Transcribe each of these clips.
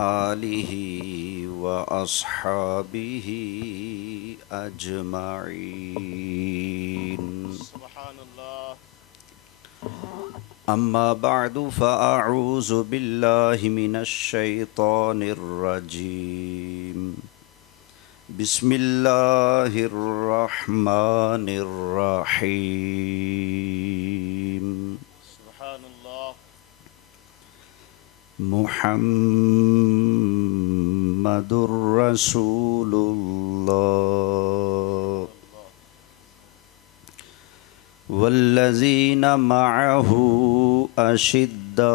آلہ وأصحابہ اجمعین سبحان اللہ. اما بعد فاعوذ باللہ من الشیطان الرجیم بسم اللہ الرحمن الرحیم سبحان اللہ. محمد رسول اللہ والذین معه اشداء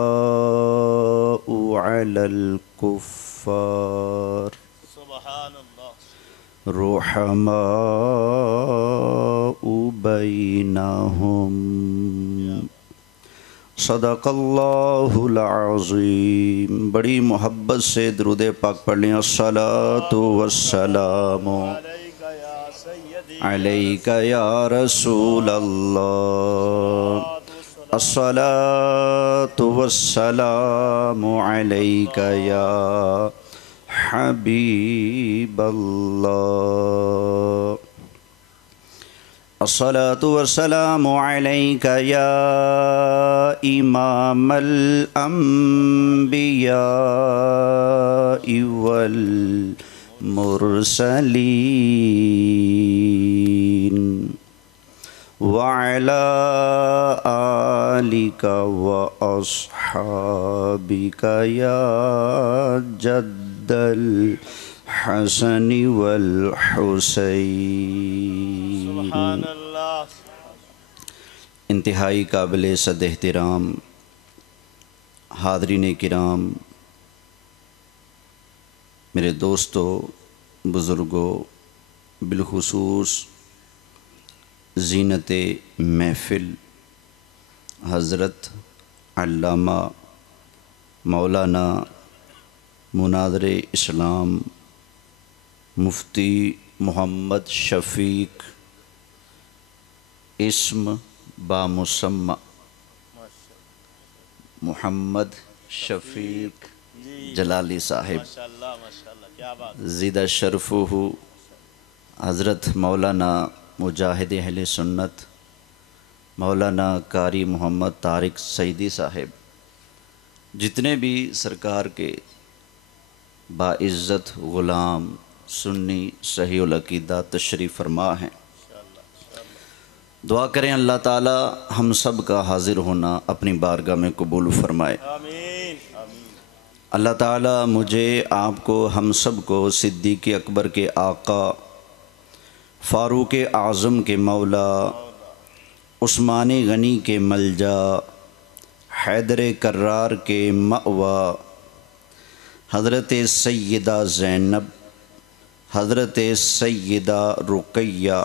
علی الکفار سبحان اللہ. رحماء بینہم صدق اللہ العظیم. بڑی محبت سے درود پاک پڑھ لیں. الصلاۃ والسلام علیک یا سیدی علیک یا رسول اللہ. الصلاۃ والسلام علیک یا حبیب اللہ. الصلاۃ والسلام علیک یا امام الانبیاء والمرسلین وعلی آلک واصحابک یا جد الحسن والحسین. سبحان اللہ. انتہائی قابل صد احترام حاضرین کرام، میرے دوستو، بزرگوں، بالخصوص زینت محفل حضرت علامہ مولانا مناظر اسلام مفتی محمد شفیق اسم بامسمى محمد شفیق جلالی صاحب ماشاءاللہ ماشاءاللہ، کیا بات. زیدہ شرفہ حضرت مولانا مجاہد اہل سنت مولانا قاری محمد طارق سعیدی صاحب، جتنے بھی سرکار کے باعزت غلام سنی صحیح العقیدہ تشریف فرما ہیں، دعا کریں اللہ تعالی ہم سب کا حاضر ہونا اپنی بارگاہ میں قبول فرمائے. آمین آمین. اللہ تعالی مجھے، آپ کو، ہم سب کو صدیق اکبر کے آقا، فاروق اعظم کے مولا، عثمان غنی کے ملجا، حیدر کرار کے مأوا، حضرت سیدہ زینب، حضرت سیدہ رقیہ،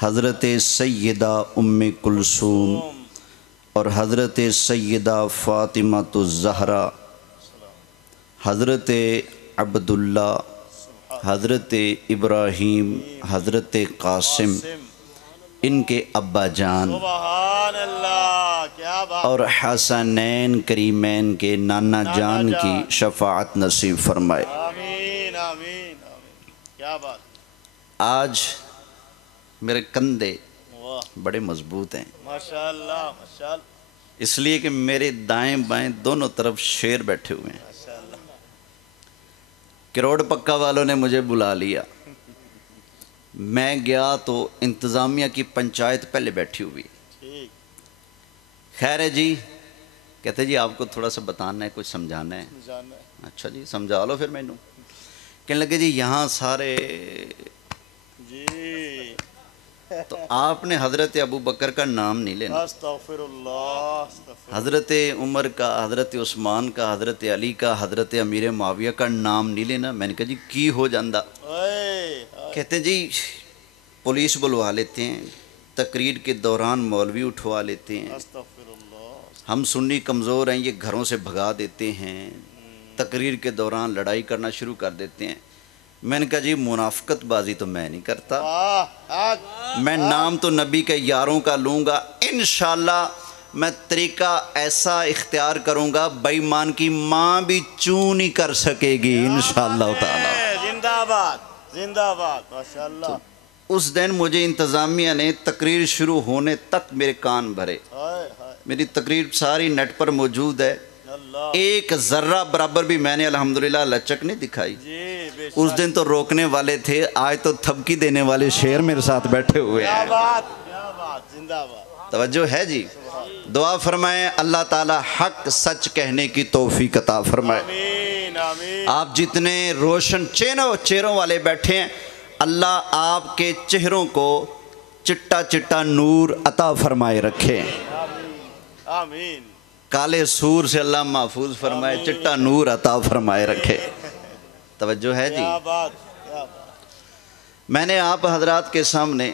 حضرت سیدہ ام کلثوم اور حضرت سیدہ فاطمہ الزہرا، حضرت عبداللہ، حضرت ابراہیم، حضرت قاسم، ان کے ابا جان سبحان اللہ، کیا بات. اور حسنین کریمین کے نانا جان کی شفاعت نصیب فرمائے. آمین آمین آمین. کیا بات. آج میرے کندھے واہ بڑے مضبوط ہیں، ماشاءاللہ ماشاءاللہ اس لیے کہ میرے دائیں بائیں دونوں طرف شیر بیٹھے ہوئے ہیں. ماشاءاللہ. کروڑ پکا والوں نے مجھے بلا لیا، میں گیا تو انتظامیہ کی پنچایت پہلے بیٹھی ہوئی. ٹھیک. خیر ہے جی، کہتے جی آپ کو تھوڑا سا بتانا ہے، کچھ سمجھانا ہے. جانا ہے. اچھا جی سمجھا لو پھر مینوں. کہنے لگے جی یہاں سارے، جی تو آپ نے حضرت ابو بکر کا نام نہیں لینا، استغفر اللہ استغفر. حضرت عمر کا، حضرت عثمان کا، حضرت علی کا، حضرت امیر معاویہ کا نام نہیں لینا. میں نے کہا جی کی ہو جاندہ؟ کہتے ہیں جی پولیس بلوا لیتے ہیں، تقریر کے دوران مولوی اٹھوا لیتے ہیں، استغفر اللہ. ہم سنی کمزور ہیں یہ گھروں سے بھگا دیتے ہیں، تقریر کے دوران لڑائی کرنا شروع کر دیتے ہیں. میں نے کہا جی منافقت بازی تو میں نہیں کرتا، میں نام تو نبی کے یاروں کا لوں گا، انشاءاللہ میں طریقہ ایسا اختیار کروں گا بے ایمان کی ماں بھی چوں نہیں کر سکے گی انشاءاللہ تعالی۔ زندہ باد زندہ باد ماشاءاللہ۔ اس دن مجھے انتظامیہ نے تقریر شروع ہونے تک میرے کان بھرے۔ ہائے ہائے میری تقریر ساری نیٹ پر موجود ہے، اللہ ایک ذرہ برابر بھی میں نے الحمدللہ لچک نہیں دکھائی۔ جی بے شک۔ اس دن تو روکنے والے تھے، آج تو تھپکی دینے والے شیر میرے ساتھ بیٹھے ہوئے کیا ہیں۔ بات زندہ باد۔ توجہ ہے جی؟ دعا فرمائیں اللہ تعالی حق سچ کہنے کی توفیق عطا فرمائے۔ آمین آمین آپ جتنے روشن چہروں والے بیٹھے ہیں، اللہ آپ کے چہروں کو چٹا چٹا نور عطا فرمائے رکھے، آمین۔ کالے سور سے اللہ محفوظ فرمائے، چٹا نور عطا فرمائے رکھے۔ توجہ ہے جی؟ کیا بات کیا بات۔ میں نے آپ حضرات کے سامنے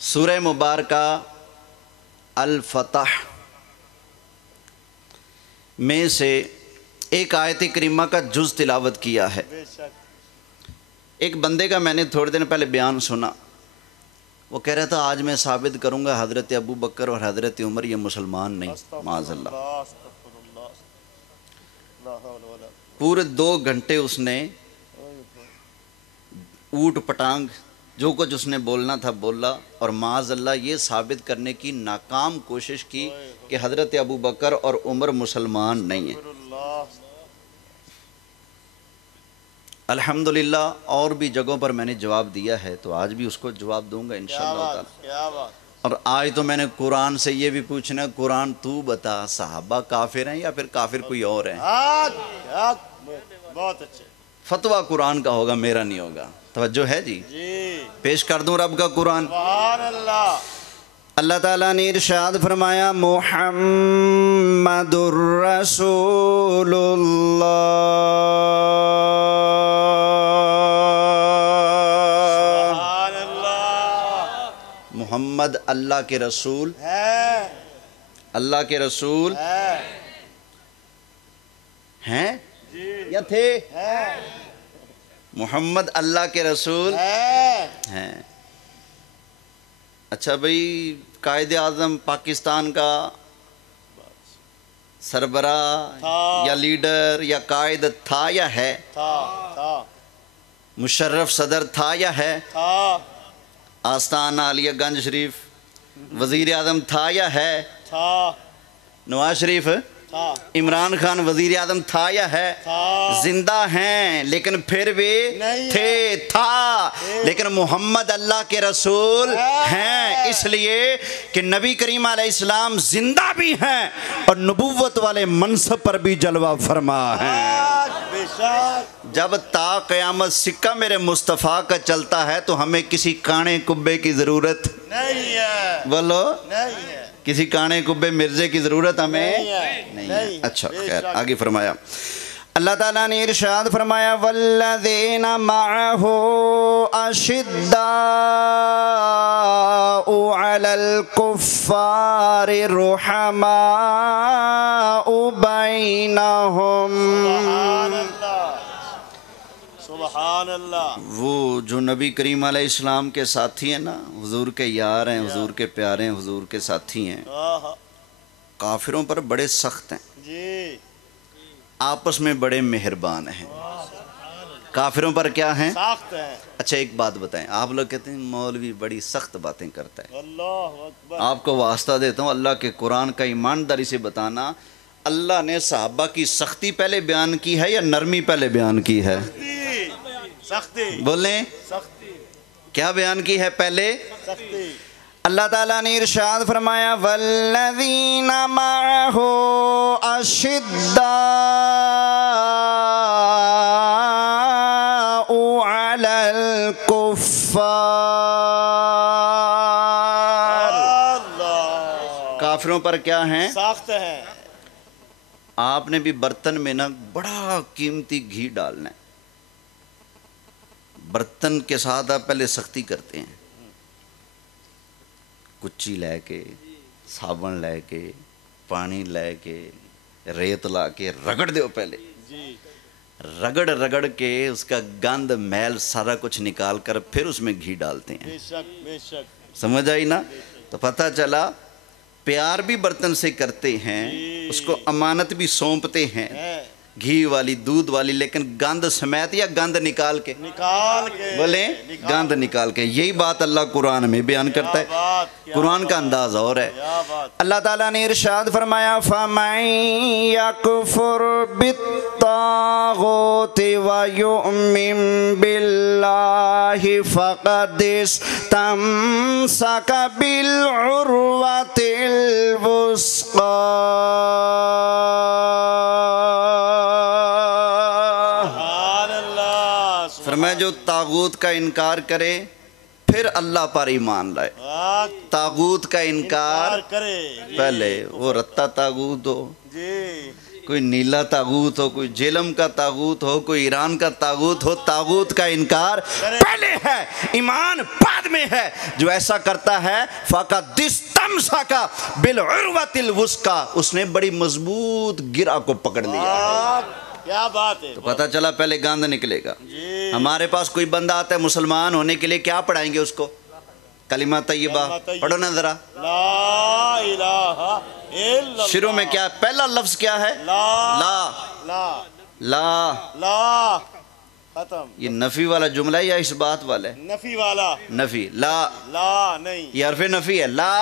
سورہ مبارکہ الفتح میں سے ایک آیت کریمہ کا جز تلاوت کیا ہے۔ بے شک۔ ایک بندے کا میں نے تھوڑے دن پہلے بیان سنا، وہ کہہ رہا تھا آج میں ثابت کروں گا حضرت ابو بکر اور حضرت عمر یہ مسلمان نہیں، معاذ اللہ۔ استغفر اللہ لا حول ولا پورے 2 گھنٹے اس نے اوٹ پٹانگ جو کچھ اس نے بولنا تھا بولا، اور معاذ اللہ یہ ثابت کرنے کی ناکام کوشش کی کہ حضرت ابو بکر اور عمر مسلمان نہیں ہیں۔ اللہ۔ الحمدللہ اور بھی جگہوں پر میں نے جواب دیا ہے، تو آج بھی اس کو جواب دوں گا کیا انشاءاللہ بات تعالی۔ کیا بات۔ اور آج تو میں نے قرآن سے یہ بھی پوچھنا ہے، قرآن تو بتا صحابہ کافر ہیں یا پھر کافر کوئی اور ہیں؟ بہت اچھے فتویٰ قرآن کا ہوگا، میرا نہیں ہوگا۔ توجہ ہے جی؟ جی پیش کر دوں رب کا قرآن۔ سبحان اللہ۔ اللہ تعالیٰ نے ارشاد فرمایا محمد الرسول اللہ سبحان اللہ۔ محمد اللہ کے رسول، ہے اللہ کے رسول ہے ہیں جی یا تھے؟ ہے محمد اللہ کے رسول ہے۔ ہیں۔ اچھا بھئی، قائد اعظم پاکستان کا سربراہ تھا۔ یا لیڈر یا قائد تھا یا ہے؟ تھا مشرف صدر تھا یا ہے؟ تھا آستانہ عالیہ گنج شریف وزیر اعظم تھا یا ہے؟ تھا نواز شریف تھا عمران خان وزیر اعظم تھا یا ہے؟ تھا۔ زندہ ہیں لیکن پھر بھی نہیں تھے، تھا، لیکن محمد اللہ کے رسول ہیں، اس لیے کہ نبی کریم علیہ السلام زندہ بھی ہیں اور نبوت والے منصب پر بھی جلوہ فرما ہیں۔ بے شک۔ جب تا قیامت سکہ میرے مصطفیٰ کا چلتا ہے تو ہمیں کسی کانے کبے کی ضرورت نہیں ہے بولو، نہیں ہے کسی کانے کبے مرزے کی ضرورت ہمیں نہیں ہے نہیں ہے۔ اچھا بے خیر، شک۔ آگے فرمایا اللہ تعالیٰ نے ارشاد فرمایا والذین معہ اشداء علی الکفار رحماء بینہم۔ سبحان اللہ سبحان اللہ۔ وہ جو نبی کریم علیہ السلام کے ساتھی ہیں نا، حضور کے یار ہیں، حضور کے پیارے ہیں، حضور کے ساتھی ہیں، آہا کافروں پر بڑے سخت ہیں، جی آپس میں بڑے مہربان ہیں۔ کافروں پر کیا ہیں؟ سخت ہے۔ اچھا ایک بات بتائیں، آپ لوگ کہتے ہیں مولوی بڑی سخت باتیں کرتا ہے، اللہ اکبر۔ آپ کو واسطہ دیتا ہوں اللہ کے قرآن کا، ایمانداری سے بتانا اللہ نے صحابہ کی سختی پہلے بیان کی ہے یا نرمی پہلے بیان کی ہے؟ سختی بولیں سختی کیا بیان کی ہے پہلے؟ سختی۔ اللہ تعالیٰ نے ارشاد فرمایا والذین معہ اشداء علی الکفار۔ اللہ کافروں پر کیا ہیں؟ سخت ہے۔ آپ نے بھی برتن میں نا بڑا قیمتی گھی ڈالنا ہے، برتن کے ساتھ آپ پہلے سختی کرتے ہیں، کچی لے کے، صابن لے کے، پانی لے کے، ریت لا کے رگڑ دیو پہلے، جی رگڑ رگڑ کے اس کا گند میل سارا کچھ نکال کر پھر اس میں گھی ڈالتے ہیں۔ بے شک بے شک۔ سمجھ آئی نا؟ تو پتہ چلا پیار بھی برتن سے کرتے ہیں، اس کو امانت بھی سونپتے ہیں، گھی والی دودھ والی، لیکن گند سمیت یا گند نکال کے؟ نکال کے بولیں گند نکال کے۔ یہی بات اللہ قرآن میں بیان کرتا ہے، قرآن کا انداز اور ہے۔ اللہ تعالیٰ نے ارشاد فرمایا فَمَن يَكْفُرْ بِالطَّاغُوتِ وَيُؤْمِن بِاللَّهِ فَقَدِ اسْتَمْسَكَ بِالْعُرْوَةِ الْوُثْقَىٰ۔ فرمایا جو طاغوت کا انکار کرے پھر اللہ پر ایمان لائے۔ طاغوت کا انکار کرے، پہلے وہ رتا طاغوت ہو، کوئی نیلا طاغوت ہو، کوئی جیلم کا طاغوت ہو، کوئی ایران کا طاغوت ہو، طاغوت کا انکار پہلے ہے، ایمان بعد میں ہے۔ جو ایسا کرتا ہے فَقَدِ اسْتَمْسَكَ بِالْعُرْوَةِ الْوُثْقَىٰ، اس نے بڑی مضبوط گرہ کو پکڑ لیا ہے۔ کیا بات ہے، تو پتہ چلا پہلے گاند نکلے گا۔ ہمارے پاس کوئی بندہ آتا ہے مسلمان ہونے کے لیے، کیا پڑھائیں گے اس کو؟ کلمہ طیبہ پڑھو نا ذرا، لا الہ الا اللہ۔ شروع میں کیا ہے؟ پہلا لفظ کیا ہے؟ لا لا لا لا۔ لا، ختم۔ یہ نفی والا جملہ ہے یا اس بات والا ہے؟ نفی والا، نفی۔ لا لا نہیں، یہ حرف نفی ہے، لا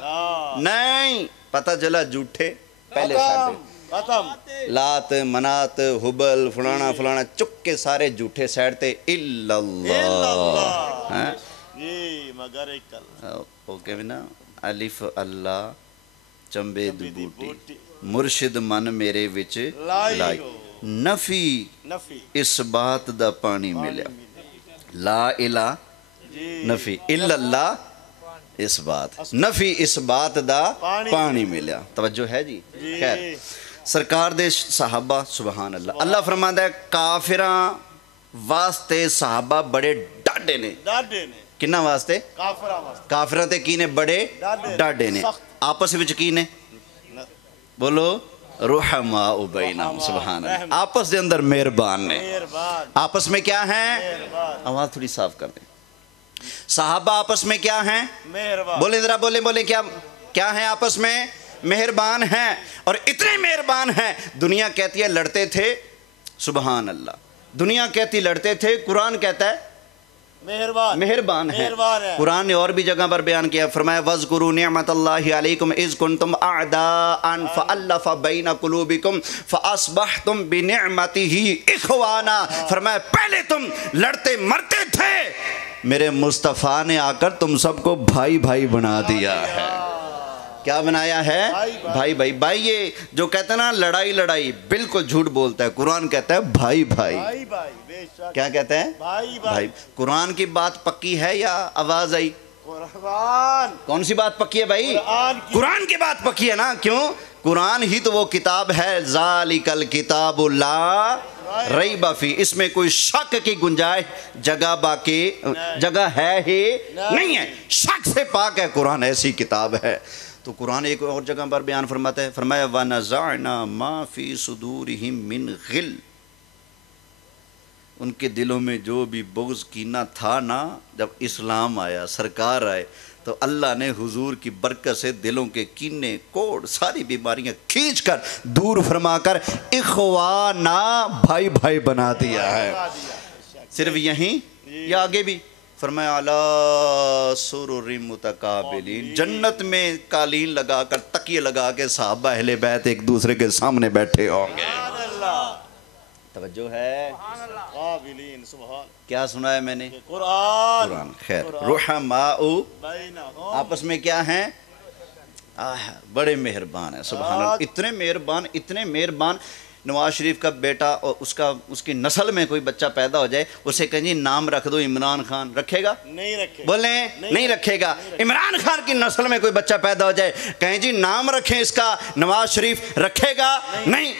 لا نہیں۔ پتہ چلا جھوٹے پہلے ساڈے، ختم۔ لات منات حبل فلانا فلانا چکے سارے جھوٹے سائڈ تے الا اللہ۔ ہاں جی مگر ایک اللہ، اوکے نا، الف اللہ چمبے دی بوٹی مرشد من میرے وچ لائی، نفی نفی اس بات دا پانی ملیا، لا الہ نفی الا اللہ اس بات، نفی اس بات دا پانی ملیا۔ توجہ ہے جی؟ خیر، سرکار دے صحابہ سبحان اللہ، اللہ فرماتا ہے کافراں واسطے صحابہ بڑے ڈاڈے نے۔ ڈاڈے نے، کنہ واسطے؟ کافرہ واسطے، کافراں تے کی نے؟ بڑے ڈاڈے نے۔ آپس وچ کی نے؟ بولو رحماء بینہم، سبحان اللہ، آپس دے اندر مہربان نے۔ مہربان، آپس میں کیا ہیں؟ مہربان، آواز تھوڑی صاف کر دیں۔ صحابہ آپس میں کیا ہیں؟ مہربان، بولے ذرا، بولے کیا ہیں آپس میں؟ مہربان ہیں، اور اتنے مہربان ہیں دنیا کہتی ہے لڑتے تھے، سبحان اللہ، دنیا کہتی لڑتے تھے، قرآن کہتا ہے مہربان، مہربان ہیں۔ مہربان ہے۔ قرآن نے اور بھی جگہ پر بیان کیا، فرمایا وَاذْكُرُوا نِعْمَةَ اللَّهِ عَلَيْكُمْ إِذْ كُنْتُمْ أَعْدَاءً فَأَلَّفَ بَيْنَ قُلُوبِكُمْ فَأَصْبَحْتُمْ بِنِعْمَتِهِ إِخْوَانًا۔ فرمایا پہلے تم لڑتے مرتے تھے، میرے مصطفیٰ نے آ کر تم سب کو بھائی بھائی بنا دیا ہے۔ کیا بنایا ہے؟ بھائی بھائی۔ بھائی یہ جو کہتا ہے نا لڑائی لڑائی، بالکل جھوٹ بولتا ہے، قرآن کہتا ہے بھائی بھائی۔ بھائی بھائی، بے شک، کیا کہتا ہے؟ بھائی بھائی۔ بھائی، قرآن کی بات پکی ہے یا آواز آئی؟ قرآن، کون سی بات پکی ہے بھائی؟ قرآن کی، قرآن کی بات پکی ہے نا، کیوں؟ قرآن ہی تو وہ کتاب ہے، ذالک الکتاب لا ریب فیہ، اس میں کوئی شک کی گنجائش جگہ ہے ہی نہیں ہے، شک سے پاک ہے قرآن، ایسی کتاب ہے۔ تو قرآن ایک اور جگہ پر بیان فرماتا ہے، فرمایا وَنَزَعْنَا مَا فِي صُدُورِهِم مِّن غِلٍّ، ان کے دلوں میں جو بھی بغض کینہ تھا نا، جب اسلام آیا، سرکار آئے، تو اللہ نے حضور کی برکت سے دلوں کے کینے کوڑ ساری بیماریاں کھینچ کر دور فرما کر اخوانا بھائی بھائی بنا دیا ہے۔ صرف یہیں یا آگے بھی؟ فرمایا علی سرر متقابلین، جنت میں قالین لگا کر تکیے لگا کے صحابہ اہل بیت ایک دوسرے کے سامنے بیٹھے ہوں گے۔ توجہ ہے؟ قابلین، سبحان، کیا سنا ہے میں نے؟ قرآن، خیر، رحماء بینہم، آپس میں کیا ہیں؟ بڑے مہربان ہیں، سبحان اللہ، اتنے مہربان۔ نواز شریف کا بیٹا اور اس کی نسل میں کوئی بچہ پیدا ہو جائے، اسے کہیں جی نام رکھ دو عمران خان، رکھے گا؟ نہیں رکھے، بولیں نہیں رکھے گا۔ عمران خان کی نسل میں کوئی بچہ پیدا ہو جائے، کہیں جی نام رکھیں اس کا نواز شریف، رکھے گا؟ نہیں۔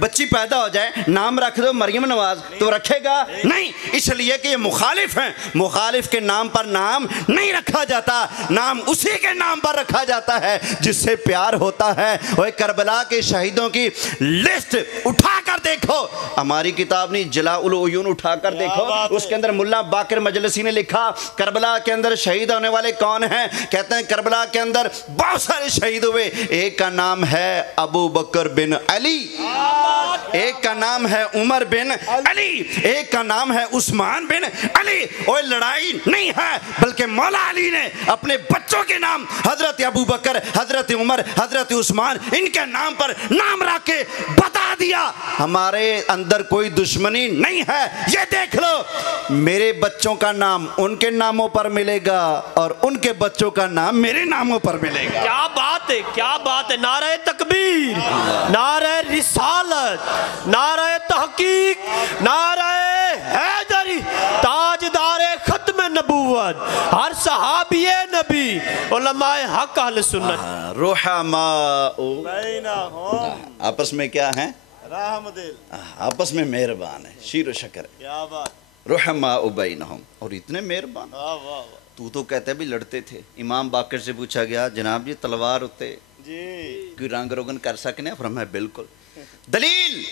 بچی پیدا ہو جائے، نام رکھ دو مریم نواز، تو رکھے گا؟ نہیں، اس لیے کہ یہ مخالف ہیں، مخالف کے نام پر نام نہیں رکھا جاتا، نام اسی کے نام پر رکھا جاتا ہے جس سے پیار ہوتا ہے۔ وہ کربلا کے شہیدوں کی لسٹ اٹھا کر کر دیکھو، ہماری کتاب نہیں جلاء العیون اٹھا کر دیکھو، اس کے اندر ملا باقر مجلسی نے لکھا کربلا کے اندر شہید ہونے والے کون ہیں؟ کہتے ہیں کربلا کے اندر بہت سارے شہید ہوئے، ایک کا نام ہے ابو بکر بن علی، ایک کا نام ہے عمر بن علی، ایک کا نام ہے عثمان بن علی۔ اور لڑائی نہیں ہے بلکہ مولا علی نے اپنے بچوں کے نام حضرت ابو بکر، حضرت عمر، حضرت عثمان ان کے نام پر نام رکھ کے بتا دیا ہمارے اندر کوئی دشمنی نہیں ہے، یہ دیکھ لو میرے بچوں کا نام ان کے ناموں پر ملے گا اور ان کے بچوں کا نام میرے ناموں پر ملے گا۔ کیا بات ہے، کیا بات ہے! نعرہ تکبیر، نعرہ رسالت، نعرہ تحقیق، نعرہ حیدری، تاجدار ختم نبوت، ہر صحابی نبی، علماء حق اہل سنت، رحماء بینہم آپس میں کیا ہیں؟ رحم دل، آپس میں مہربان ہے، شیر و شکر ہے، کیا بات، رحماء بینہم، اور اتنے مہربان۔ واہ واہ واہ، تو کہتے بھی لڑتے تھے۔ امام باقر سے پوچھا گیا جناب جی تلوار ہوتے جی کوئی رنگ روگن کر سکنے؟ فرمایا بالکل۔ دلیل؟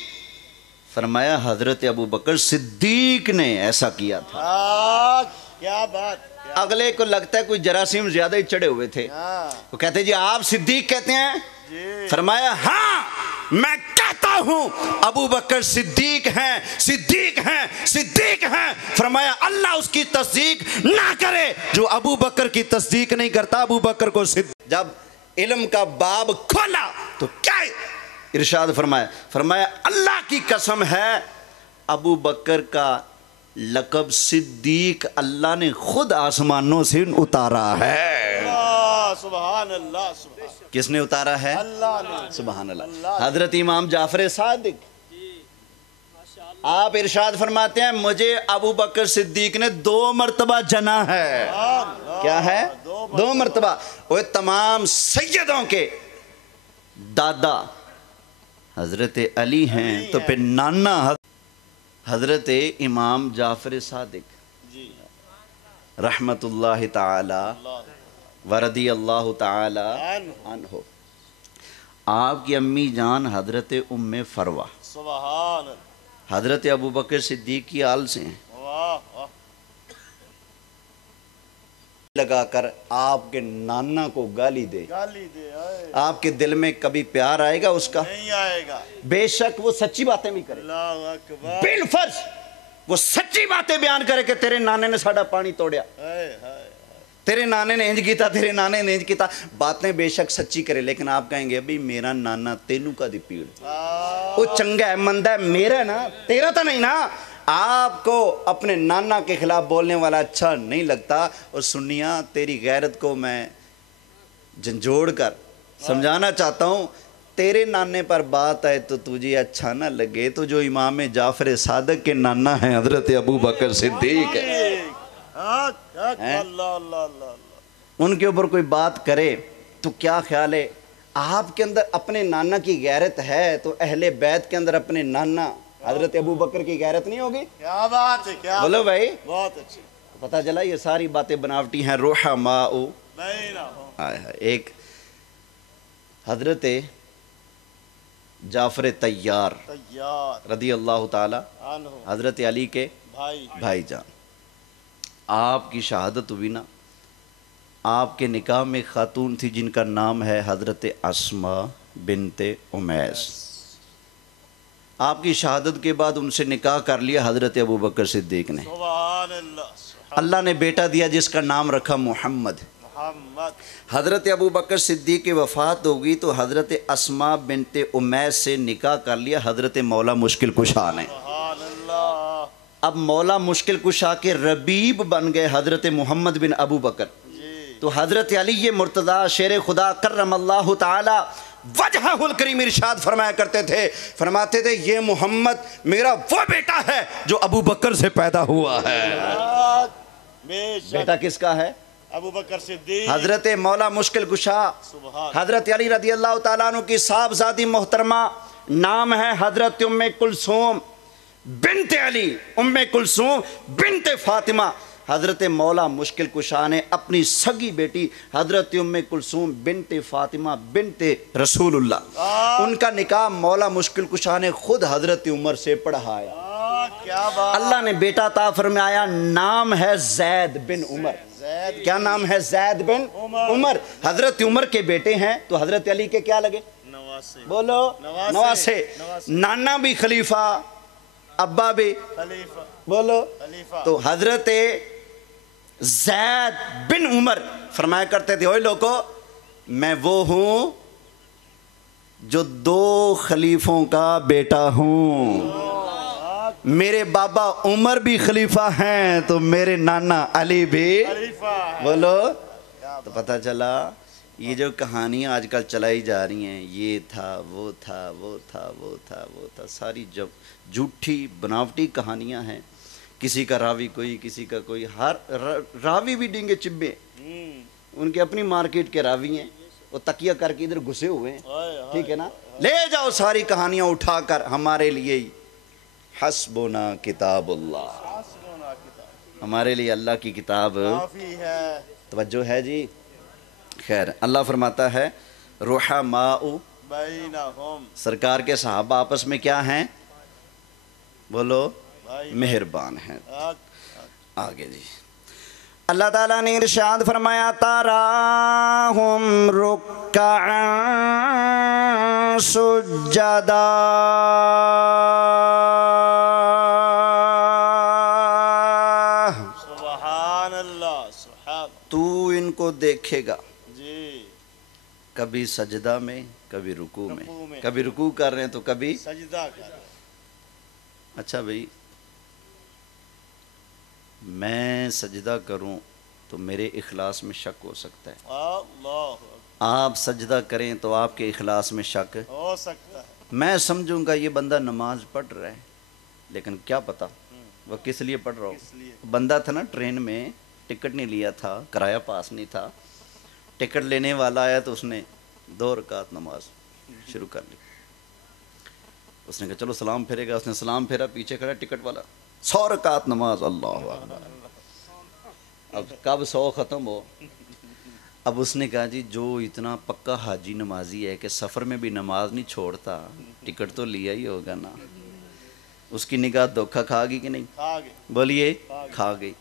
فرمایا حضرت ابو بکر صدیق نے ایسا کیا تھا۔ کیا بات، اگلے کو لگتا ہے کوئی جراثیم زیادہ ہی چڑھے ہوئے تھے، وہ کہتے جی آپ صدیق کہتے ہیں؟ جی فرمایا ہاں میں کہتا ہوں ابو بکر صدیق ہیں، صدیق ہیں، صدیق ہیں۔ فرمایا اللہ اس کی تصدیق نہ کرے جو ابو بکر کی تصدیق نہیں کرتا، ابو بکر کو صدیق۔ جب علم کا باب کھولا تو کیا ارشاد فرمایا؟ فرمایا اللہ کی قسم ہے ابو بکر کا لقب صدیق اللہ نے خود آسمانوں سے اتارا ہے۔ سبحان اللہ، سبحان کس نے اتارا ہے؟ اللہ نے، سبحان اللہ۔ حضرت امام جعفر صادق آپ ارشاد فرماتے ہیں مجھے ابو بکر صدیق نے 2 مرتبہ جنا ہے۔ کیا ہے؟ 2 مرتبہ۔ وہ تمام سیدوں کے دادا حضرت علی ہیں تو پھر نانا حضرت امام جعفر صادق جی رحمت اللہ تعالی ورضی اللہ تعالی عنہ۔ آپ کی امی جان حضرت ام فروہ سبحان حضرت ابو بکر صدیق کی آل سے ہیں، واہ واہ، لگا کر آپ کے نانا کو گالی دے، گالی دے، آپ کے دل میں کبھی پیار آئے گا اس کا؟ نہیں آئے گا، بے شک وہ سچی باتیں بھی کرے، اللہ اکبر، بالفرض وہ سچی باتیں بیان کرے کہ تیرے نانے نے ساڑھا پانی توڑیا، ہائے ہائے، تیرے نانے نے انج کیتا، تیرے نانے نے انج کیتا، باتیں بے شک سچی کرے، لیکن آپ کہیں گے ابھی میرا نانا تینوں کا دی پیڑ وہ چنگا ہے مندہ ہے میرا نا، تیرا تو نہیں نا۔ آپ کو اپنے نانا کے خلاف بولنے والا اچھا نہیں لگتا، اور سنیاں تیری غیرت کو میں جھنجھوڑ کر سمجھانا چاہتا ہوں، تیرے نانے پر بات آئے تو تجھے اچھا نہ لگے تو جو امام جعفر صادق کے نانا ہیں حضرت ابو بکر صدیق ہے، اللہ اللہ اللہ، ان کے اوپر کوئی بات کرے تو کیا خیال ہے؟ آپ کے اندر اپنے نانا کی غیرت ہے تو اہل بیت کے اندر اپنے نانا حضرت ابو بکر کی غیرت نہیں ہوگی؟ کیا بات ہے، کیا بولو بھائی، بہت اچھی، پتہ چلا یہ ساری باتیں بناوٹی ہیں۔ رحماء بینہم، ایک حضرت جعفر طیار تیار، رضی اللہ تعالی عنہ، حضرت علی کے بھائی، بھائی جان، آپ کی شہادت ہوئی نا، آپ کے نکاح میں خاتون تھی جن کا نام ہے حضرت اسماء بنت امیس، آپ کی شہادت کے بعد ان سے نکاح کر لیا حضرت ابو بکر صدیق نے، سبحان اللہ، سبحان اللہ نے بیٹا دیا جس کا نام رکھا محمد۔ محمد، حضرت ابو بکر صدیق کی وفات ہو گئی تو حضرت اسماء بنت امیس سے نکاح کر لیا حضرت مولا مشکل کشا نے۔ سبحان اللہ، اب مولا مشکل کشا کے ربیب بن گئے حضرت محمد بن ابو بکر، تو حضرت علی مرتضیٰ شیر خدا کرم اللہ تعالی وجہہ الکریم ارشاد فرمایا کرتے تھے، فرماتے تھے یہ محمد میرا وہ بیٹا ہے جو ابو بکر سے پیدا ہوا ہے۔ بے شک بیٹا کس کا ہے؟ ابو بکر صدیق، حضرت مولا مشکل کشا سبحان، حضرت علی رضی اللہ تعالیٰ عنہ کی صاحبزادی محترمہ نام ہے حضرت ام کلثوم بنت علی، ام کلثوم بنت فاطمہ۔ حضرت مولا مشکل کشا نے اپنی سگی بیٹی حضرت ام کلثوم بنت فاطمہ بنت رسول اللہ ان کا نکاح مولا مشکل کشا نے خود حضرت عمر سے پڑھایا. کیا بات. اللہ نے بیٹا عطا فرمایا, نام ہے زید بن عمر. کیا نام ہے؟ زید بن عمر. حضرت عمر کے بیٹے ہیں تو حضرت علی کے کیا لگے؟ نواسے. بولو نواسے. نانا بھی خلیفہ, ابا بھی خلیفہ. بولو. خلیفہ. تو حضرت زید بن عمر فرمایا کرتے تھے, اوے لوگو میں وہ ہوں جو 2 خلیفوں کا بیٹا ہوں. میرے بابا عمر بھی خلیفہ ہیں تو میرے نانا علی بھی خلیفہ. بولو. تو پتہ چلا یہ جو کہانیاں آج کل چلائی جا رہی ہیں, یہ تھا وہ تھا وہ تھا وہ تھا وہ تھا, ساری جب جھوٹی بناوٹی کہانیاں ہیں. کسی کا راوی کوئی, کسی کا کوئی, ہر راوی بھی ڈینگے چبے, ان کے اپنی مارکیٹ کے راوی ہیں, وہ تکیہ کر کے ادھر گھسے ہوئے ہیں. ٹھیک ہے نا, لے جاؤ ساری کہانیاں اٹھا کر ہمارے لیے ہی. حسبنا کتاب اللہ, ہمارے لیے اللہ کی کتاب کافی ہے. توجہ ہے جی. خیر, اللہ فرماتا ہے رحماء بینہم. سرکار کے صحابہ آپس میں کیا ہیں؟ بولو مہربان ہیں. آگے جی اللہ تعالیٰ نے ارشاد فرمایا تراہم رکعا سجدا, سبحان اللہ. سبحان. تو ان کو دیکھے گا جی. کبھی سجدہ میں, کبھی رکوع رکوع میں. کبھی رکوع کر رہے ہیں تو کبھی. سجدہ کر. اچھا بھئی, میں سجدہ کروں تو میرے اخلاص میں شک ہو سکتا ہے, اللہ. آپ سجدہ کریں تو آپ کے اخلاص میں شک ہو سکتا ہے. میں سمجھوں گا یہ بندہ نماز پڑھ رہا ہے, لیکن کیا پتا وہ کس لیے پڑھ رہا کس لیے. ہو. بندہ تھا نا ٹرین میں, ٹکٹ نہیں لیا تھا, کرایہ پاس نہیں تھا, ٹکٹ لینے والا آیا تو اس نے 2 رکعت نماز شروع کر لی. اس نے کہا چلو سلام پھیرے گا, اس نے سلام پھیرا, پیچھے کھڑا ٹکٹ والا 100 رکعت نماز. اللہ اکبر. اب کب 100 ختم ہو, اب اس نے کہا جی جو اتنا پکا حاجی نمازی ہے کہ سفر میں بھی نماز نہیں چھوڑتا, ٹکٹ تو لیا ہی ہوگا نا. اس کی نگاہ دھوکہ کھا گئی کہ نہیں؟ کھا گئے. بولیے کھا گئی.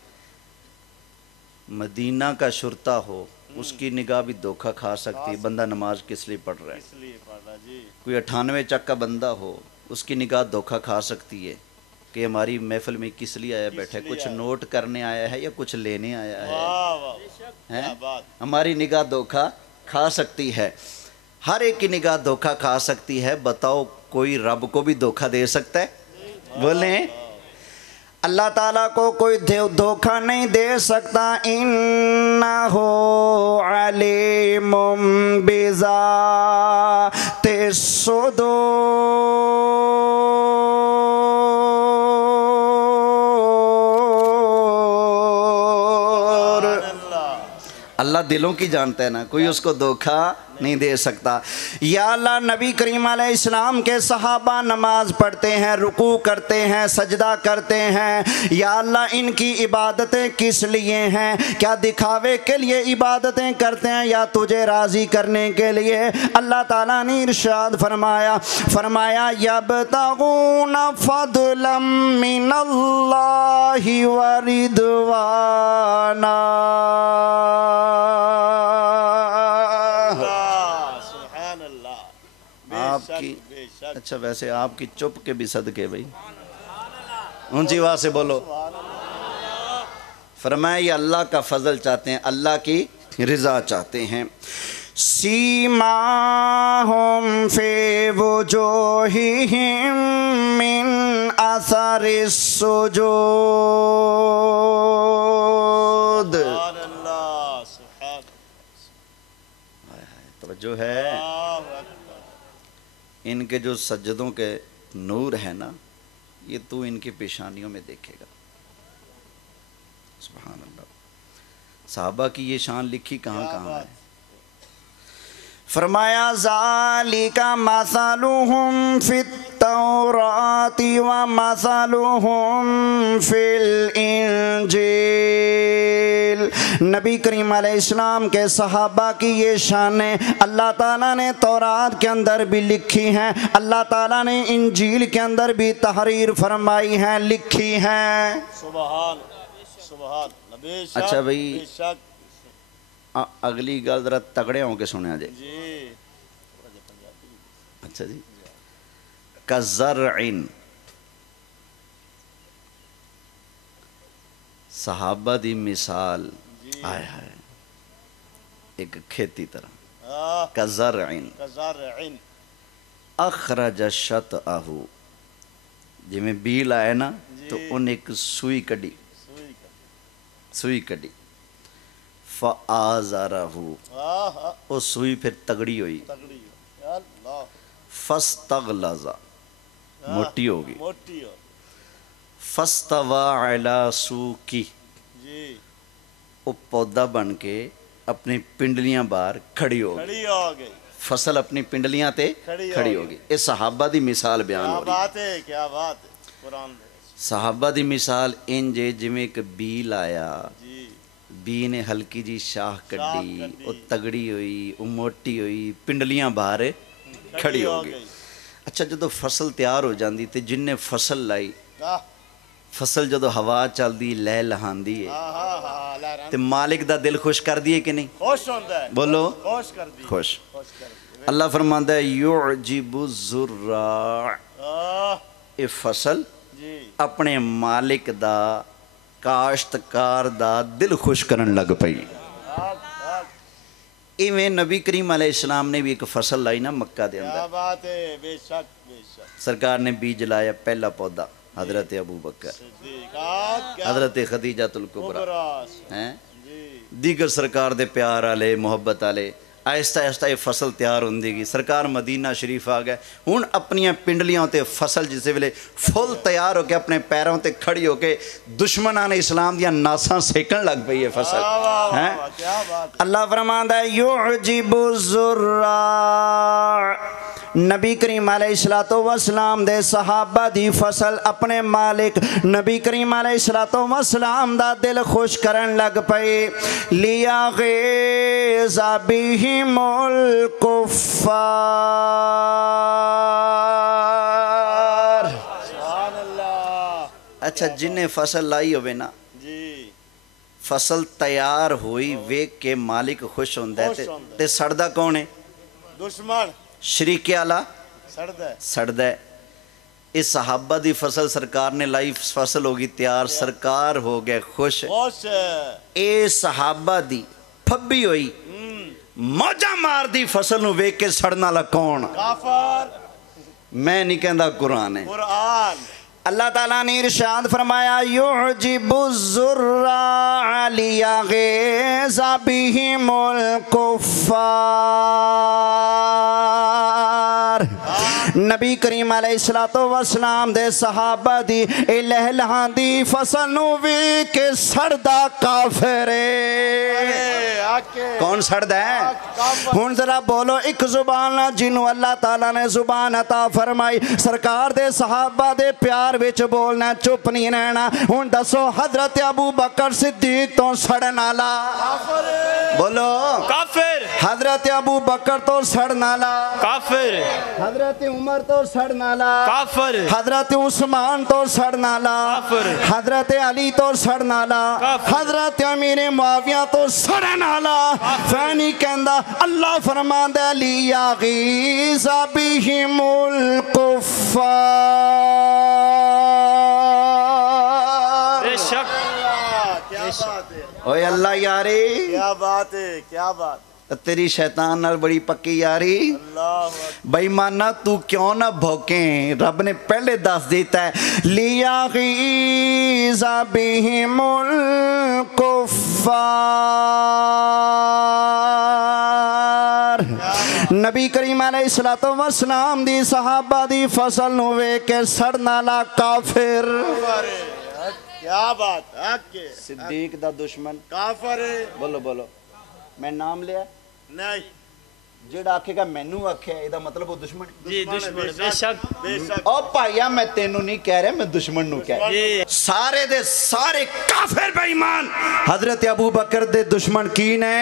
مدینہ کا شرطہ ہو, اس کی نگاہ بھی دھوکہ کھا سکتی, بندہ نماز کس لیے پڑھ رہا ہے. اس لیے پڑھ رہا. جی. کوئی 98 چک کا بندہ ہو, اس کی نگاہ دھوکہ کھا سکتی ہے کہ ہماری محفل میں کس لیے آیا بیٹھا ہے, کچھ نوٹ کرنے آیا ہے یا کچھ لینے آیا ہے. واہ واہ. ہیں؟ کیا بات. ہماری نگاہ دھوکہ کھا سکتی ہے, ہر ایک کی نگاہ دھوکہ کھا سکتی ہے. بتاؤ کوئی رب کو بھی دھوکہ دے سکتا ہے؟ بولیں اللہ تعالیٰ کو کوئی دھوکہ نہیں دے سکتا. انہ علیم بذات الصدور. اللہ دلوں کی جانتا ہے نا, کوئی اس کو دھوکہ نہیں دے سکتا. یا اللہ نبی کریم علیہ السلام کے صحابہ نماز پڑھتے ہیں, رکوع کرتے ہیں, سجدہ کرتے ہیں. یا اللہ ان کی عبادتیں کس لیے ہیں؟ کیا دکھاوے کے لیے عبادتیں کرتے ہیں یا تجھے راضی کرنے کے لیے؟ اللہ تعالیٰ نے ارشاد فرمایا یبتغون فضلا من اللہ ورضوانا. اچھا ویسے آپ کی چپ کے بھی صدقے بھائی, اونچی آواز سے بولو. فرمایا یہ اللہ کا فضل چاہتے ہیں, اللہ کی رضا چاہتے ہیں. سیماہم فی وجوہہم من اثر السجود. توجہ ہے, ان کے جو سجدوں کے نور ہے نا, یہ تو ان کی پیشانیوں میں دیکھے گا. سبحان اللہ. صحابہ کی یہ شان لکھی کہاں کہاں ہے. فرمایا ذالک مثلہم فی التوراۃ ومثلہم فی الانجیل، نبی کریم علیہ السلام کے صحابہ کی یہ شانیں اللہ تعالیٰ نے تورات کے اندر بھی لکھی ہیں، اللہ تعالیٰ نے انجیل کے اندر بھی تحریر فرمائی ہیں، لکھی ہیں۔ سبحان سبحان بے شک اچھا بھائی، بے شک اگلی گل ذرا تگڑے ہوں کے سنیا جائے۔ جی اچھا جی، کزرعن، صحابہ دی مثال آئے ہے ایک کھیتی طرح، کزرعن کزرعن اخرج شطأہ، جی میں بیل آئے نا تو ان ایک سوئی کڑی، سوئی کڑی، فآزرہ، وہ سوئی پھر تگڑی ہوئی، تگڑی اللہ فاستغلظ، موٹی ہوگی، موٹی ہو فاستوى علی سوقی، جی وہ پودا بن کے اپنی پنڈلیاں باہر کھڑی ہو گئی، کھڑی ہو گئی، فصل اپنی پنڈلیاں تے کھڑی ہو گئی۔ یہ صحابہ دی مثال بیان کیا ہو رہی بات ہے، کیا بات ہے، قرآن میں صحابہ دی مثال انجے جویں ایک بیل آیا، جی بی نے ہلکی جی شاہ کڈی، کڈی، وہ تگڑی ہوئی، وہ موٹی ہوئی، پنڈلیاں باہر کھڑی ہو گئی۔ اچھا جدو فصل تیار ہو جاندی تے جن نے فصل لائی، فصل جدو ہوا چل دی لہ لہاندی ہے تے مالک دا دل خوش کر دیے کہ نہیں؟ خوش ہوتا ہے، بولو خوش کر دی، خوش۔ خوش کر دی۔ اللہ فرماندا ہے یعجب الزراع، اے فصل جی اپنے مالک دا، کاشتکار دا دل خوش کرن لگ پئی۔ ایویں نبی کریم علیہ السلام نے بھی ایک فصل لائی نا مکہ دے کیا اندر، بات ہے، بے شک بے شک، سرکار نے بیج لایا، پہلا پودا حضرت ابو بکر، صدیقات کیا حضرت خدیجہ الکبریٰ خبراس ہیں، جی دیگر سرکار دے پیار والے، محبت والے، آہستہ آہستہ یہ فصل تیار ہوندی گئی، سرکار مدینہ شریف آ گئے، ہن اپنیاں پنڈلیاں تے فصل جسے ویلے فل تیار ہو کے اپنے پیروں تے کھڑی ہو کے دشمنان اسلام دیاں ناساں سیکن لگ پئی ہے فصل ہیں۔ کیا بات ہے، اللہ فرماندا ہے یعجب الزراع، نبی کریم علیہ السلام دے صحابہ دی فصل اپنے مالک نبی کریم علیہ السلام دا دل خوش کرن لگ پئے، لیغیظ بہم الکفار۔ سبحان اللہ، اچھا جن نے فصل لائی ہوئے نا، جی فصل تیار ہوئی ویک کے مالک خوش ہوندہ ہے تے سڑدہ کون ہے؟ دشمن شریک اعلیٰ سرد ہے، سڑدہ ہے۔ اس صحابہ دی فصل سرکار نے لائی، فصل ہوگی تیار، سرکار ہو گئے خوش، خوش ہے، اے صحابہ دی پھبی ہوئی موجہ مار دی فصل نو ویک کے سڑنا لکون، کافر میں نہیں کہندہ قرآن ہے۔ قرآن اللہ تعالیٰ نے ارشاد فرمایا یعجب الزراع لیغیظ بہم الکفار۔ نبی کریم علیہ السلام دے صحابہ دی الہلہاں دی فصل نو وی کے سڑدہ کافر کون سڑدہ ہے؟ ہون ذرا بولو ایک زبان جنہوں اللہ تعالیٰ نے زبان عطا فرمائی، سرکار دے صحابہ دے پیار وچ بولنا، چپ نہیں رہنا۔ ہون دسو حضرت ابو بکر صدیق تو سڑنا لا، بولو کافر، حضرت ابو بکر تو سڑنا لا، کافر، حضرت عمر تو سڑنا لا، کافر، حضرت عثمان تو سڑنا لا، کافر، حضرت علی تو سڑنا لا، کافر، حضرت امیر معاویہ تو سڑنا لا۔ فینی کہندہ اللہ فرماندہ لیغیظ بہم الکفار۔ بے شک، کیا بات ہے، اوے اللہ یاری، کیا بات ہے، کیا بات ہے، تیری شیطان نال بڑی پکی یاری، اللہ اکبر، بھائی مانا تو کیوں نہ بھوکیں، رب نے پہلے دس دیتا ہے لیغیظ بہم الکفار۔ نبی کریم علیہ السلام دی صحابہ دی فصل نو ویکھ کے سڑنا لا کافر۔ کیا بات ہے، صدیق دا دشمن، کافر ہے، بولو بولو، میں نام لیا، نہیں ਜਿਹੜਾ ਆਖੇਗਾ ਮੈਨੂੰ ਆਖਿਆ ਇਹਦਾ ਮਤਲਬ ਉਹ ਦੁਸ਼ਮਣ جی دشمن بے شک او ਭਾਈਆ ਮੈਂ ਤੈਨੂੰ ਨਹੀਂ ਕਹਿ ਰਿਹਾ ਮੈਂ ਦੁਸ਼ਮਣ ਨੂੰ ਕਹਿ ਰਿਹਾ جی ਸਾਰੇ ਦੇ ਸਾਰੇ ਕਾਫਰ ਬੇਈਮਾਨ حضرت ابو بکر دے دشمن کی نے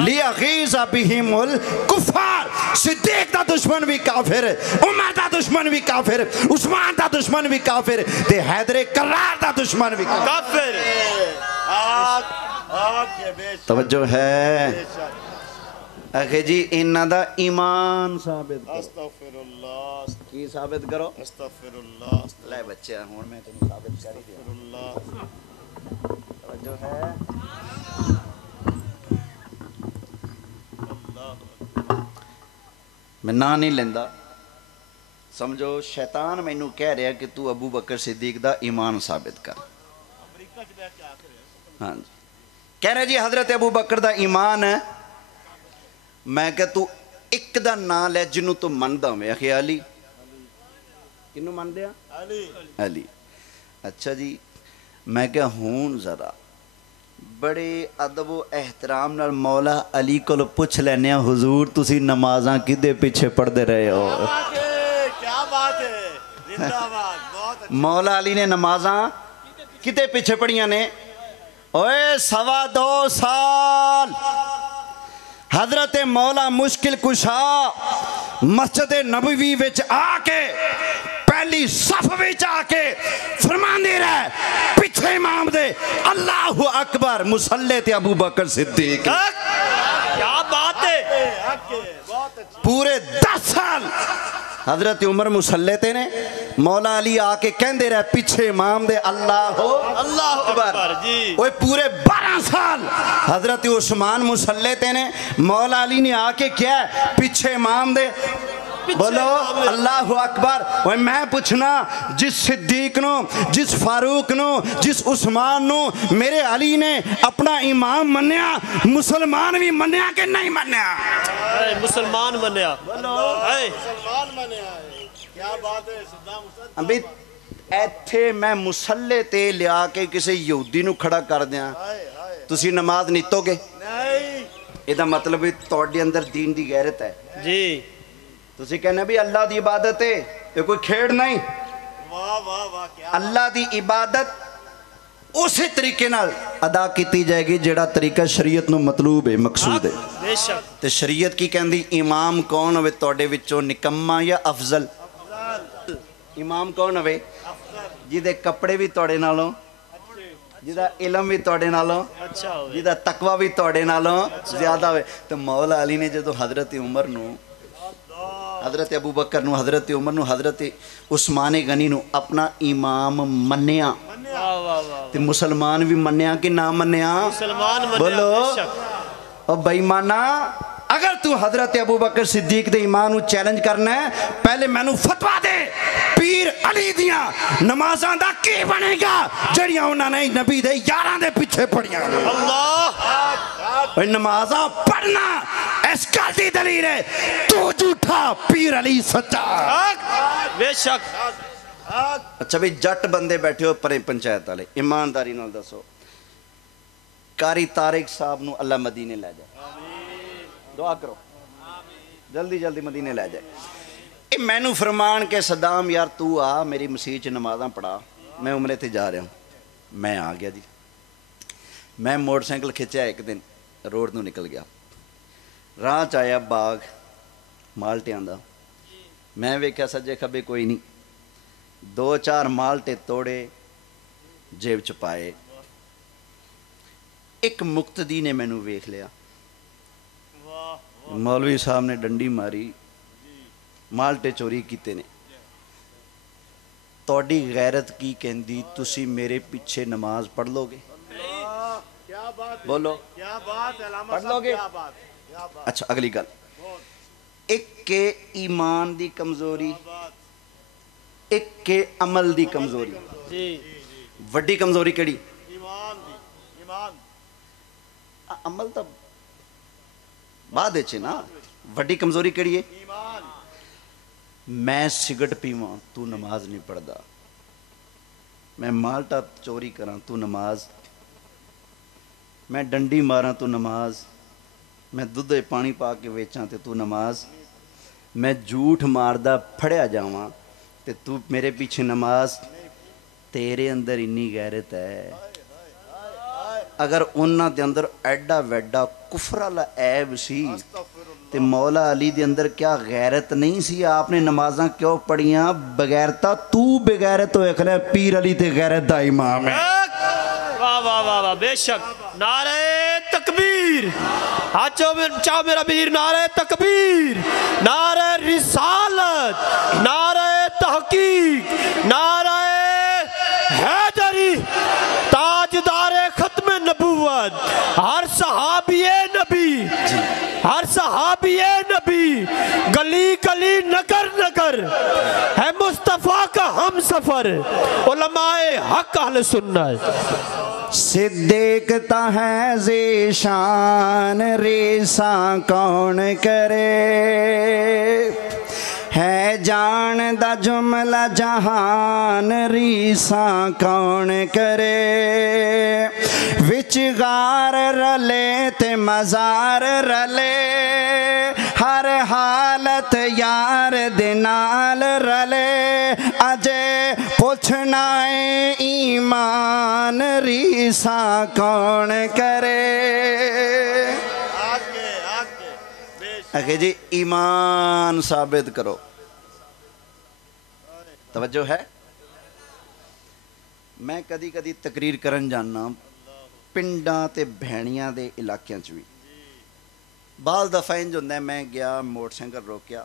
لیغیظ بہم الکفار صدیق دا دشمن بھی کافر عمر دا دشمن بھی کافر عثمان دا دشمن بھی کافر تے حیدر کرار دا دشمن بھی کافر کافر توجہ ہے اکھے جی انہاں دا ایمان ثابت کرو استغفر اللہ کی ثابت کرو استغفر اللہ لے بچے ہون میں تینوں ثابت کر ہی دیا اللہ توجہ ہے میں نا نہیں لیندہ سمجھو شیطان مینوں کہہ رہا کہ تو ابو بکر صدیق دا ایمان ثابت کر ہاں جی کہہ رہے جی حضرت ابو بکر دا ایمان ہے میں کہ تو ایک دا نا لے جنوں تو مندہ میں اخی علی کنوں مندے ہیں علی علی اچھا جی میں کہ ہون ذرا بڑے ادب و احترام نال مولا علی کو پوچھ لینے ہیں حضور تسی نمازاں کدے پیچھے پڑھ دے رہے ہو کیا بات ہے زندہ باد بہت اچھا مولا علی نے نمازاں کدے پیچھے پڑھیاں نے اوے 2.25 سال حضرت مولا مشکل کشا مسجد نبوی وچ آ کے پہلی صف وچ آ کے فرماندے رہے پیچھے امام دے اللہ اکبر مصلی تے ابو بکر صدیق کیا بات ہے بہت اچھا پورے 10 سال حضرت عمر مصلی تے نے مولا علی آ کے کہندے رہے پیچھے امام دے اللہ اکبر جی وہ پورے 12 سال حضرت عثمان مصلی تے نے مولا علی نے آ کے کیا پیچھے امام دے بولو اللہ اکبر وہ میں پوچھنا جس صدیق نو جس فاروق نو جس عثمان نو میرے علی نے اپنا امام منیا مسلمان بھی منیا کہ نہیں منیا مسلمان منیا مسلمان بنے آئے کیا بات ہے صدام حسین ابھی ایتھے میں مصلی تے لیا کے کسی یہودی نو کھڑا کر دیاں تسی نماز نیتو گے نہیں یہ مطلب توڑی اندر دین دی غیرت ہے جی تسی کہنے بھی اللہ دی عبادت ہے یہ کوئی کھیڑ نہیں واہ واہ واہ کیا اللہ دی عبادت اسی طریقے نال ادا کیتی جائے گی جڑا طریقہ شریعت نو مطلوب ہے مقصود ہے بے شک تے شریعت کی کہندی امام کون ہوئے توڑے وچوں نکمہ یا افضل امام کون ہوئے جیدے کپڑے بھی توڑے نالوں جیدہ علم بھی توڑے نالوں اچھا ہوئے جیدہ تقوی بھی توڑے نالوں زیادہ ہوئے تو مولا علی نے جدو حضرت عمر نو حضرت ابو بکر نو حضرت عمر نو حضرت عثمان غنی نو اپنا امام منیا واہ واہ واہ تے مسلمان بھی منیا کہ نہ منیا مسلمان منیا بولو بے شک اور بےمانا اگر تو حضرت ابو بکر صدیق دے ایمان نو چیلنج کرنا ہے پہلے میں نو فتوہ دے پیر علی دیاں نمازاں دا کی بنے گا جڑیاں انہاں نے نبی دے یاراں دے پیچھے پڑیاں اللہ اور نمازاں پڑھنا اس گل دی دلیل ہے تو جھوٹا پیر علی سچا بے شک اچھا بھی جٹ بندے بیٹھے ہو پرے پنچایت والے ایمانداری نال دسو قاری طارق صاحب نو اللہ مدینے لے جائے دعا کرو جلدی جلدی مدینے لے جائے اے میں نو فرمان کے صدام یار تو آ میری مسیح چ نمازاں پڑھا میں عمرے تے جا رہا ہوں میں آ گیا جی میں موٹر سائیکل کھچیا ایک دن روڈ نو نکل گیا راہ چ آیا باغ مالٹیاں دا میں ویکھیا سجے کھبے کوئی نہیں 2-4 مالٹے توڑے جیب چ پائے ایک مقتدی نے مینوں ویکھ لیا مولوی صاحب نے ڈنڈی ماری مالٹے چوری کیتے نے توڑی غیرت کی کہندی تسی میرے پیچھے نماز پڑھ لو گے کیا بات ہے بولو کیا بات ہے علامہ پڑھ لو صاحب گے کیا بات ہے کیا بات اچھا اگلی گل ایک کے ایمان دی کمزوری ایک کے عمل دی کمزوری جی وڈی کمزوری کیڑی ایمان دی ایمان عمل تا بعد اچھے نا وڈی کمزوری کیڑی ہے ایمان میں سگرٹ پیواں تو نماز نہیں پڑھدا میں مالٹا چوری کراں تو نماز میں ڈنڈی ماراں تو نماز میں دودھ پانی پا کے ویچاں تے تو نماز میں جھوٹ ماردا پھڑیا جاواں تے تو میرے پیچھے نماز تیرے اندر انی غیرت ہے اگر انہاں دے اندر ایڈا ویڈا کفر والا عیب سی تے مولا علی دے اندر کیا غیرت نہیں سی آپ نے نمازاں کیوں پڑھیاں بغیرتا تو بغیرت ہوئے کھلے پیر علی تے غیرت دا امام ہے واہ واہ واہ واہ بے شک نعرہ تکبیر چاہو میرا پیر نعرہ تکبیر نعرہ رسالت نعرہ تحقیق نعرہ حیدری تاجدار ختم نبوت ہر صحابی نبی ہر صحابی نبی گلی گلی نگر نگر ہے مصطفیٰ کا ہم سفر علماء حق اہل سنت صدیق تا ہے ذیشان ریساں کون کرے ہے جان دا جملہ جہان ریساں کون کرے وچ غار رلے تے مزار رلے ہر حالت یار دے نال رلے اجے پوچھنا ہے ایمان ریساں کون کرے جی ایمان ثابت کرو توجہ ہے میں کدی کدی تقریر کرن جاننا پنڈاں تے بھینیاں دے علاقیاں چوی بعض دفعہ انج ہوندہ ہے میں گیا موٹر سائیکل روکیا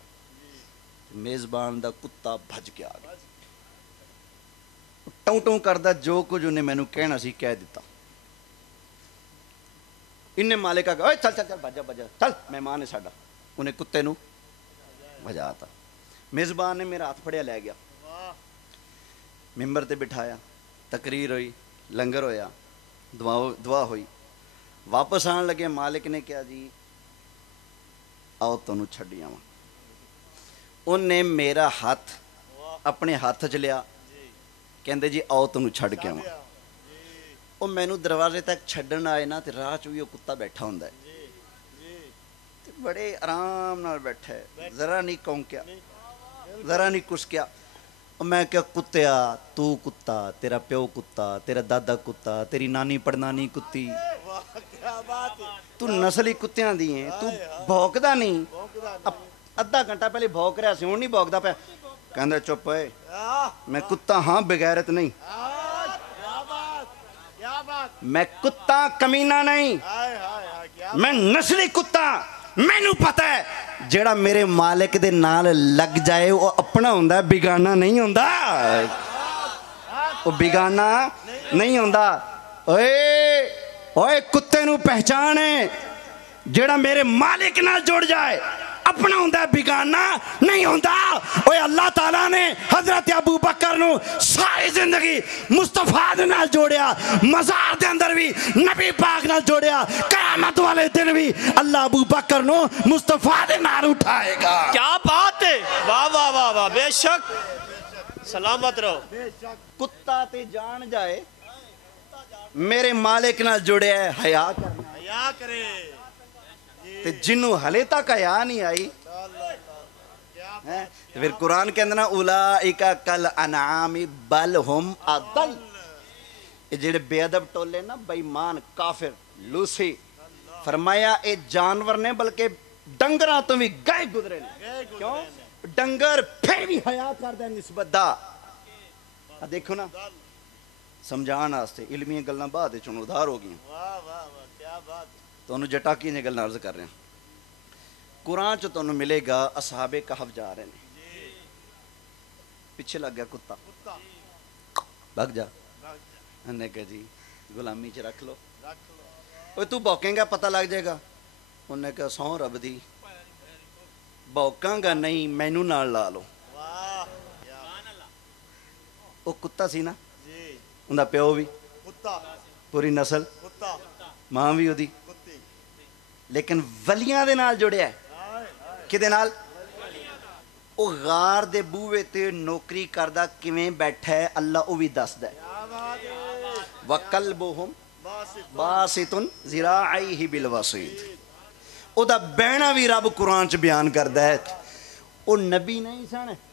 میزبان دا کتا بھج کے آ گیا ٹوں ٹوں کردہ جو کچھ انہیں میں نو کہنا سی کہہ دیتا انہیں مالکہ کہا چل چل چل بھجا بھجا چل مہمان ہے ساڈا انہیں کتے نو بھجا آتا میزبان نے میرا ہاتھ پھڑیا لے گیا ممبر تے بٹھایا تقریر ہوئی لنگر ہویا دعا ہوئی واپس آن لگے مالک نے کیا جی آؤ تو انہوں چھڑیاں انہیں میرا ہاتھ اپنے ہاتھ چ لیا کہندے جی آؤ تو انہوں چھڑ کے آؤں وہ میں نو دروازے تک چھڑن آئے نا تے راہ چوئی وہ کتا بیٹھا ہوندہ ہے بڑے آرام نال بیٹھا ہے ذرا نہیں کونکیا ذرا نہیں کسکیا اور میں کیا کتیا تو کتا تیرا پیو کتا تیرا دادا کتا تیری نانی پڑنانی کتی تو نسلی کتیاں دی ہیں تو بھوکدا نہیں ادھا گھنٹہ پہلے بھوک رہا سی ہوں نہیں بھوکدا پہ کہندے چپ ہے میں کتا ہاں بغیرت نہیں میں کتا کمینہ نہیں میں نسلی کتا میں نو پتہ ہے جیڑا میرے مالک دے نال لگ جائے وہ اپنا ہوندہ بگانا نہیں ہوندہ وہ بگانا نہیں ہوندہ اوے کتے نو پہچانے جیڑا میرے مالک نال جوڑ جائے اپنا ہوندہ بگانا نہیں ہوندہ اوے اللہ تعالیٰ نے حضرت ابو بکر نو ساری زندگی مصطفیٰ دے نال جوڑیا مزار دے اندر بھی نبی پاک نال جوڑیا قیامت والے دن بھی اللہ ابو بکر نو مصطفیٰ دے نال اٹھائے گا کیا بات ہے واہ واہ واہ واہ بے شک سلامت رہو کتا تے جان جائے میرے مالک نال جوڑے ہے حیا کرنا حیا کرے تے جنوں ہلے تک حیا نہیں آئی پھر قرآن کے اندر اولائکا کل انعام بل ہم اضل یہ جڑے بے ادب ٹولے نا بے ایمان کافر لوسی فرمایا اے جانور نے بلکہ ڈنگراں تو بھی گئے گزرے نے کیوں ڈنگر پھر بھی حیا کر دے نسبت دا دیکھو نا سمجھان آستے علمی گلنا بعد ہے چونو ادھار ہو گئی کیا بات تو انہوں جٹاکی نے گلنا عرض کر رہے ہیں قرآن چو تو انہوں ملے گا اصحاب کہف جا رہے ہیں پیچھے لگ گیا کتا بھگ جا انہوں نے کہا جی غلامی چ رکھ لو اوہ تو بھوکیں گا پتہ لگ جائے گا انہوں نے کہا سون رب دی بھوکاں گا نہیں مینو نال لا لو وہ کتا سی نا انہوں پیو بھی پوری نسل ماں بھی ہو دی لیکن ولیاں دے نال جڑے ہے کہ دے نال او غار دے بوے تے نوکری کردہ کمیں بیٹھا ہے اللہ او بھی دس دے وَقَلْبُهُمْ بَاسِطٌ ذِرَاعَيْهِ بِالْوَصِيدِ ਉਹਦਾ ਬਹਿਣਾ ਵੀ ਰੱਬ ਕੁਰਾਨ 'ਚ ਬਿਆਨ ਕਰਦਾ ਹੈ। ਉਹ ਨਬੀ ਨਹੀਂ ਸਨ,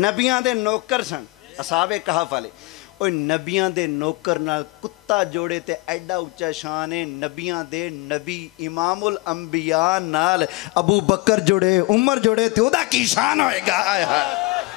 ਨਬੀਆਂ ਦੇ ਨੌਕਰ ਸਨ ਅਸਾਵੇ ਕਹਫ ਵਾਲੇ। ਉਹ ਨਬੀਆਂ ਦੇ ਨੌਕਰ ਨਾਲ ਕੁੱਤਾ ਜੋੜੇ ਤੇ ਐਡਾ ਉੱਚਾ ਸ਼ਾਨ ਹੈ। ਨਬੀਆਂ ਦੇ ਨਬੀ ਇਮਾਮੁਲ ਅੰਬਿਆ ਨਾਲ ਅਬੂ ਬਕਰ ਜੁੜੇ, ਉਮਰ ਜੁੜੇ ਤੇ ਉਹਦਾ ਕੀ ਸ਼ਾਨ ਹੋਏਗਾ। ਹਾਏ ਹਾਏ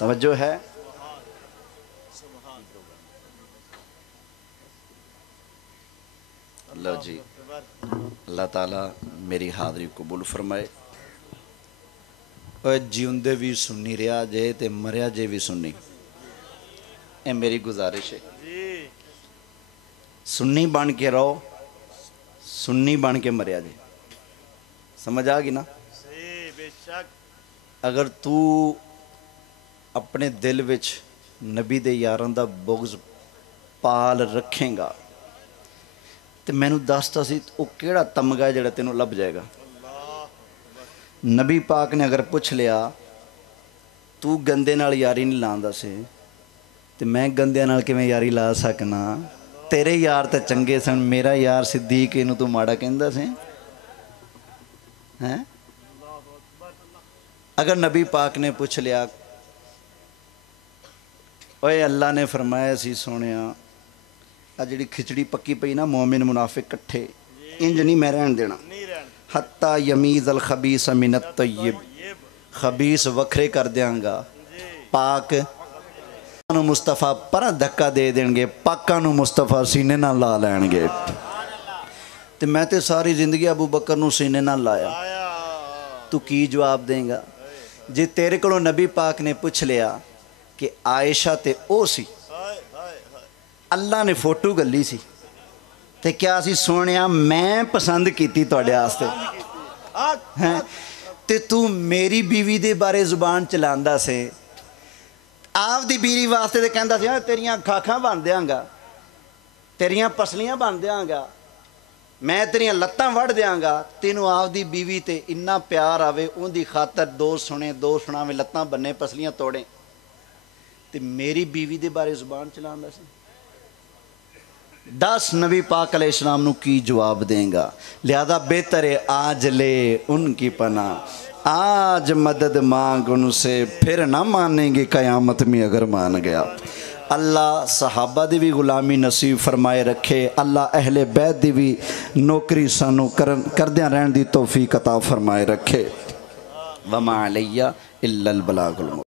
توجہ ہے؟ لو جی، اللہ تعالیٰ میری حاضری قبول فرمائے۔ اوے جیوندے بھی سنی رہا جے تے مریا جے بھی سنی، اے میری گزارش ہے، سنی بن کے رہو، سنی بن کے مریا جے، سمجھ آ گئی نا؟ بے شک اگر تو اپنے دل وچ نبی دے یاران دا بغض پال رکھیں گا تو میں نو دستا سی وہ کیڑا تمغہ ہے جڑا تینوں لب جائے گا۔ نبی پاک نے اگر پوچھ لیا تو گندے نال یاری نہیں لاندا سے تو میں گندے نال کیویں یاری لا سکنا؟ تیرے یار تے چنگے سن، میرا یار صدیق اینوں تو ماڑا کہندا سے ہیں؟ اگر نبی پاک نے پوچھ لیا، اوے اللہ نے فرمایا سی سونیا آ جڑی کھچڑی پکی پئی نا مومن منافق کٹھے، انج نہیں میں رہن دینا، حتی یمیز الخبیث من الطیب، خبیث وکھرے کر دیاں گا، پاک نو مصطفیٰ پرا دھکا دے دیں گے، پاکاں نو مصطفیٰ سینے نہ لا لین گے۔ تو میں تے ساری زندگی ابو بکر نو سینے نہ لایا، تو کی جواب دیں گا؟ جی تیرے کو نبی پاک نے پوچھ لیا کہ عائشہ تے او سی، اللہ نے فوٹو گلی سی تے کیا سی سونیا میں پسند کیتی توڑے آستے تے تو میری بیوی دے بارے زبان چلاندہ سے، آپ دی بیوی واسطے تے کہندہ سی تیریاں کھاکھاں بان دیاں گا، تیریاں پسلیاں بان دیاں گا، میں تیریاں لتاں وڑ دیاں گا، تینوں آپ دی بیوی تے انہا پیار آوے ان دی خاطر دو سنے دو سناویں لتاں بننے پسلیاں توڑیں تے میری بیوی دے بارے زبان چلاندہ سے؟ دس نبی پاک علیہ السلام نو کی جواب دیں گا؟ لہذا بہتر ہے آج لے ان کی پناہ، آج مدد مانگ ان سے، پھر نہ مانیں گے قیامت میں اگر مان گیا۔ اللہ صحابہ دی بھی غلامی نصیب فرمائے رکھے، اللہ اہل بیت دی بھی نوکری سانو کردیاں رہن دی توفیق عطا فرمائے رکھے۔ وما علیہ الا البلاغ المبین۔